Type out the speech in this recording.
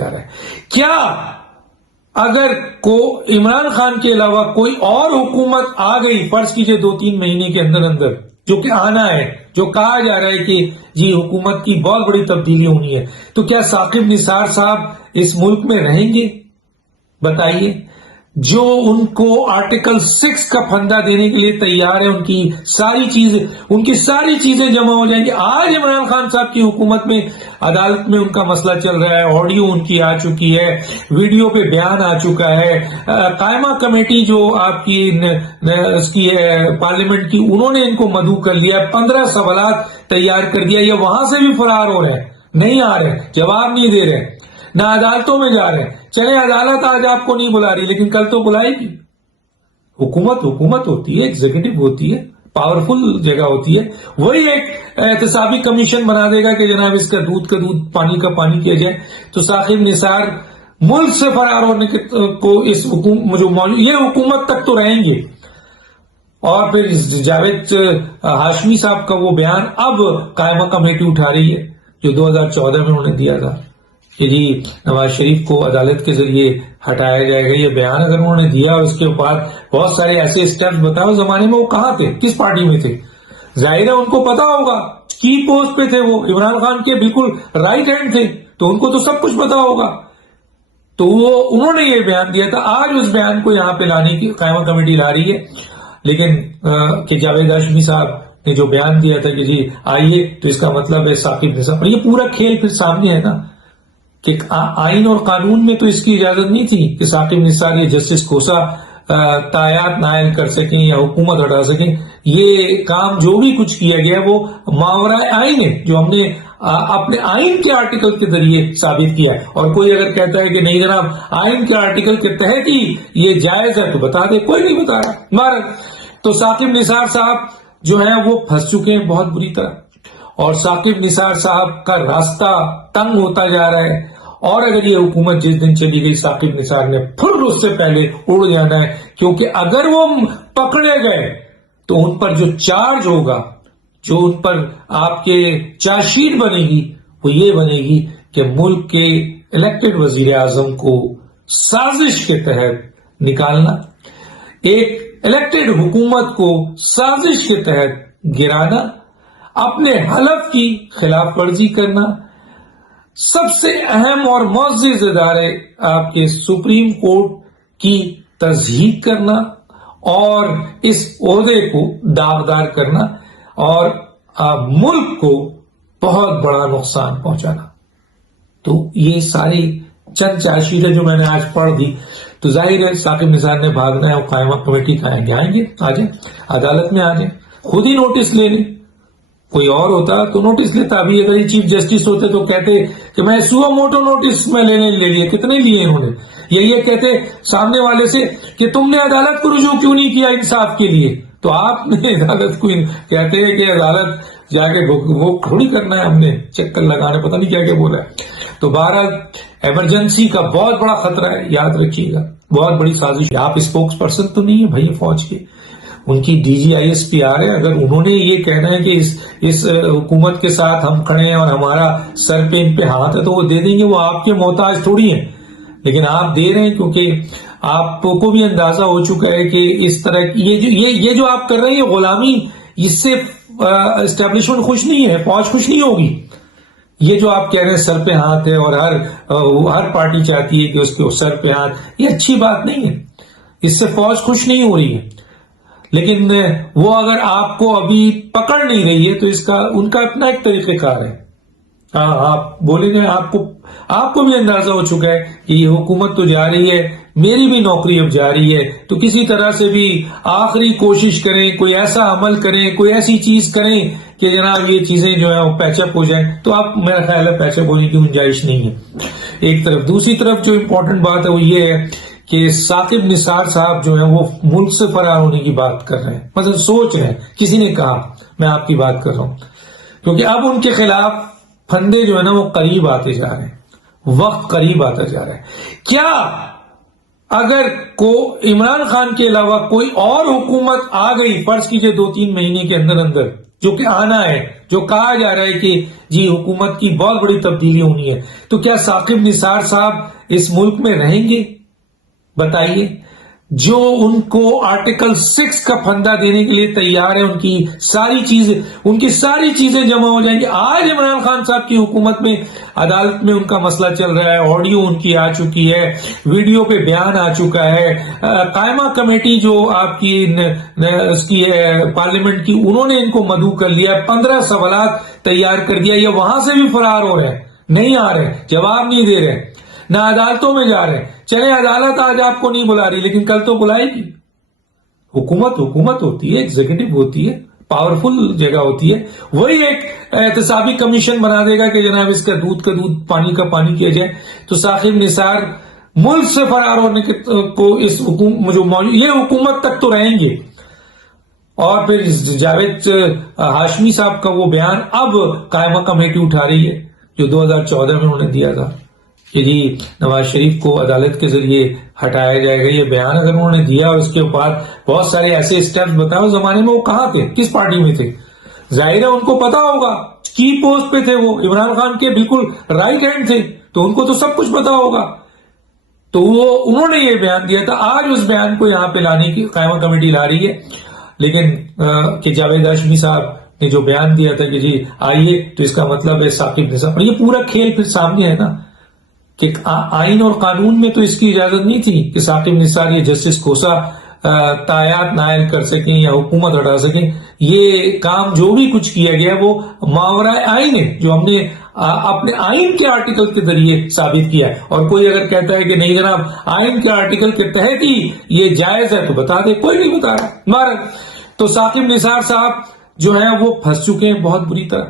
جا رہا ہے. کیا اگر عمران خان کے علاوہ کوئی اور حکومت آ گئی، فرض کیجئے 2-3 مہینے کے اندر اندر، جو کہ آنا ہے، جو کہا جا رہا ہے کہ جی حکومت کی بہت بڑی تبدیلی ہونی ہے، تو کیا ثاقب نثار صاحب اس ملک میں رہیں گے؟ بتائیے. جو ان کو آرٹیکل 6 کا پھندہ دینے کے لیے تیار ہے، ان کی ساری چیزیں جمع ہو جائیں گی. آج عمران خان صاحب کی حکومت میں عدالت میں ان کا مسئلہ چل رہا ہے، آڈیو ان کی آ چکی ہے، ویڈیو پہ بیان آ چکا ہے. قائمہ کمیٹی جو آپ کی اس کی پارلیمنٹ کی، انہوں نے ان کو مدعو کر لیا، 15 سوالات تیار کر دیا. یہ وہاں سے بھی فرار ہو رہے ہیں، نہیں آ رہے، جواب نہیں دے رہے، نہ عدالتوں میں جا رہے ہیں. چلے عدالت آج آپ کو نہیں بلا رہی، لیکن کل تو بلائے گی. حکومت ہوتی ہے، ایگزیکٹو ہوتی ہے، پاورفل جگہ ہوتی ہے. وہی ایک احتسابی کمیشن بنا دے گا کہ جناب اس کا دودھ پانی کا پانی کیا جائے. تو ثاقب نثار ملک سے فرار ہونے کو اس یہ حکومت تک تو رہیں گے. اور پھر جاوید ہاشمی صاحب کا وہ بیان اب قائمہ کمیٹی اٹھا رہی ہے، جو 2014 میں انہوں نے دیا تھا کہ جی نواز شریف کو عدالت کے ذریعے ہٹایا جائے گا. یہ بیان اگر انہوں نے دیا، اور اس کے بعد بہت سارے ایسے اسٹیپس بتائے، اس زمانے میں وہ کہاں تھے، کس پارٹی میں تھے؟ ظاہر ہے ان کو پتا ہوگا، کی پوسٹ پہ تھے، وہ عمران خان کے بالکل رائٹ ہینڈ تھے، تو ان کو تو سب کچھ پتا ہوگا. تو انہوں نے یہ بیان دیا تھا. آج اس بیان کو یہاں پہ لانے کی قائمہ کمیٹی لا رہی ہے، لیکن کہ جاوید ہاشمی صاحب نے جو بیان دیا تھا کہ جی آئیے، تو اس کا مطلب ہے ثاقب نثار. یہ پورا کھیل پھر سامنے ہے نا، کہ آئین اور قانون میں تو اس کی اجازت نہیں تھی کہ ثاقب نثار یا جسٹس کھوسا تایات نائل کر سکیں یا حکومت ہٹا سکیں. یہ کام جو بھی کچھ کیا گیا وہ ماورائے آئین ہے، جو ہم نے اپنے آئین کے آرٹیکل کے ذریعے ثابت کیا ہے. اور کوئی اگر کہتا ہے کہ نہیں جناب آئین کے آرٹیکل کے تحت ہی یہ جائز ہے، تو بتا دے. کوئی نہیں بتا رہا. مگر تو ثاقب نثار صاحب جو ہیں وہ پھنس چکے ہیں بہت بری طرح، اور ثاقب نثار صاحب کا راستہ تنگ ہوتا جا رہا ہے. اور اگر یہ حکومت جس دن چلی گئی، ثاقب نثار نے پھر اس سے پہلے اڑ جانا ہے، کیونکہ اگر وہ پکڑے گئے تو ان پر جو چارج ہوگا، جو ان پر آپ کے چارج شیٹ بنے گی، وہ یہ بنے گی کہ ملک کے الیکٹڈ وزیر اعظم کو سازش کے تحت نکالنا، ایک الیکٹڈ حکومت کو سازش کے تحت گرانا، اپنے حلف کی خلاف ورزی کرنا، سب سے اہم اور معزز ادارے آپ کے سپریم کورٹ کی تضحیک کرنا، اور اس عہدے کو داغدار کرنا، اور ملک کو بہت بڑا نقصان پہنچانا. تو یہ ساری چند چارجشیٹیں جو میں نے آج پڑھ دی، تو ظاہر ہے ثاقب نثار نے بھاگنا ہے. اور قائمہ کمیٹی کا آئیں گے آ جائیں، عدالت میں آ جائیں، خود ہی نوٹس لے لیں. کوئی اور ہوتا تو نوٹس لیتا. ابھی اگر یہ چیف جسٹس ہوتے تو کہتے کہ میں سو موٹو نوٹس میں لے لیے. کتنے لیے انہوں نے؟ یہ کہتے سامنے والے سے کہ تم نے عدالت کو رجوع کیوں نہیں کیا انصاف کے لیے. تو آپ نے عدالت کو کہتے ہیں کہ عدالت جا کے وہ تھوڑی کرنا ہے، ہم نے چکر لگانے، پتہ نہیں کیا کیا بولا ہے. تو بہرحال ایمرجنسی کا بہت بڑا خطرہ ہے، یاد رکھیے گا، بہت بڑی سازش. آپ اسپوکس پرسن تو نہیں ہے بھائی فوج کے، ان کی D G I S P آ رہے ہیں. اگر انہوں نے یہ کہنا ہے کہ اس حکومت کے ساتھ ہم کھڑے ہیں اور ہمارا سر پہ ان پہ ہاتھ ہے، تو وہ دے دیں گے. وہ آپ کے محتاج تھوڑی ہیں، لیکن آپ دے رہے ہیں کیونکہ آپ کو بھی اندازہ ہو چکا ہے کہ اس طرح یہ جو آپ کر رہے ہیں غلامی، اس سے اسٹیبلشمنٹ خوش نہیں ہے، فوج خوش نہیں ہوگی. یہ جو آپ کہہ رہے ہیں سر پہ ہاتھ ہے، اور ہر پارٹی چاہتی ہے کہ اس کے سر پہ ہاتھ، یہ اچھی بات نہیں ہے. اس سے فوج خوش نہیں ہو رہی ہے. لیکن وہ اگر آپ کو ابھی پکڑ نہیں رہی ہے، تو ان کا اپنا ایک طریقہ کار ہے. ہاں آپ بولیں گے، آپ کو بھی اندازہ ہو چکا ہے کہ یہ حکومت تو جا رہی ہے، میری بھی نوکری اب جا رہی ہے، تو کسی طرح سے بھی آخری کوشش کریں، کوئی ایسا عمل کریں، کوئی ایسی چیز کریں کہ جناب یہ چیزیں جو ہیں وہ پیچ اپ ہو جائیں. تو آپ میرا خیال ہے پیچ اپ ہونے کی گنجائش نہیں ہے ایک طرف. دوسری طرف جو امپورٹنٹ بات ہے وہ یہ ہے کہ ثاقب نثار صاحب جو ہیں وہ ملک سے فرار ہونے کی بات کر رہے ہیں، مثلا سوچ رہے ہیں. کسی نے کہا، میں آپ کی بات کر رہا ہوں، کیونکہ اب ان کے خلاف پھندے جو ہے نا وہ قریب آتے جا رہے ہیں، وقت قریب آتا جا رہا ہے. کیا اگر عمران خان کے علاوہ کوئی اور حکومت آ گئی، فرض کیجئے 2-3 مہینے کے اندر اندر، جو کہ آنا ہے، جو کہا جا رہا ہے کہ جی حکومت کی بہت بڑی تبدیلی ہونی ہے، تو کیا ثاقب نثار صاحب اس ملک میں رہیں گے؟ بتائیے. جو ان کو آرٹیکل 6 کا پھندا دینے کے لیے تیار ہے، ان کی ساری چیزیں جمع ہو جائیں گی. آج عمران خان صاحب کی حکومت میں عدالت میں ان کا مسئلہ چل رہا ہے، آڈیو ان کی آ چکی ہے، ویڈیو پہ بیان آ چکا ہے. قائمہ کمیٹی جو آپ کی اس کی پارلیمنٹ کی، انہوں نے ان کو مدعو کر لیا، 15 سوالات تیار کر دیا. یہ وہاں سے بھی فرار ہو رہے ہیں، نہیں آ رہے، جواب نہیں دے رہے، نہ عدالتوں میں جا رہے ہیں. چلے عدالت آج آپ کو نہیں بلا رہی، لیکن کل تو بلائے گی. حکومت ہوتی ہے، ایگزیکٹو ہوتی ہے، پاورفل جگہ ہوتی ہے. وہی ایک احتسابی کمیشن بنا دے گا کہ جناب اس کا دودھ پانی کا پانی کیا جائے. تو ثاقب نثار ملک سے فرار ہونے کو یہ حکومت تک تو رہیں گے. اور پھر جاوید ہاشمی صاحب کا وہ بیان اب قائمہ کمیٹی اٹھا رہی ہے، جو 2014 میں انہوں نے دیا تھا کہ جی نواز شریف کو عدالت کے ذریعے ہٹایا جائے گا. یہ بیان اگر انہوں نے دیا اور اس کے بعد بہت سارے ایسے اسٹیپس بتائے، اس زمانے میں وہ کہاں تھے، کس پارٹی میں تھے؟ ظاہر ہے ان کو پتا ہوگا، کی پوسٹ پہ تھے، وہ عمران خان کے بالکل رائٹ ہینڈ تھے، تو ان کو تو سب کچھ پتا ہوگا. تو انہوں نے یہ بیان دیا تھا. آج اس بیان کو یہاں پہ لانے کی قائمہ کمیٹی لا رہی ہے، لیکن کہ جاوید ہاشمی صاحب نے جو بیان دیا تھا کہ جی آئیے، تو اس کا مطلب ہے ثاقب نثار. اور یہ پورا کھیل پھر سامنے ہے نا، کہ آئین اور قانون میں تو اس کی اجازت نہیں تھی کہ ثاقب نثار یہ جسٹس کوسا تایات نائل کر سکیں یا حکومت ہٹا سکیں. یہ کام جو بھی کچھ کیا گیا وہ ماورائے آئین ہے، جو ہم نے اپنے آئین کے آرٹیکل کے ذریعے ثابت کیا ہے. اور کوئی اگر کہتا ہے کہ نہیں جناب آئین کے آرٹیکل کے تحت ہی یہ جائز ہے، تو بتا دے، کوئی نہیں بتا رہا. مارک تو ثاقب نثار صاحب جو ہیں وہ پھنس چکے ہیں بہت بری طرح.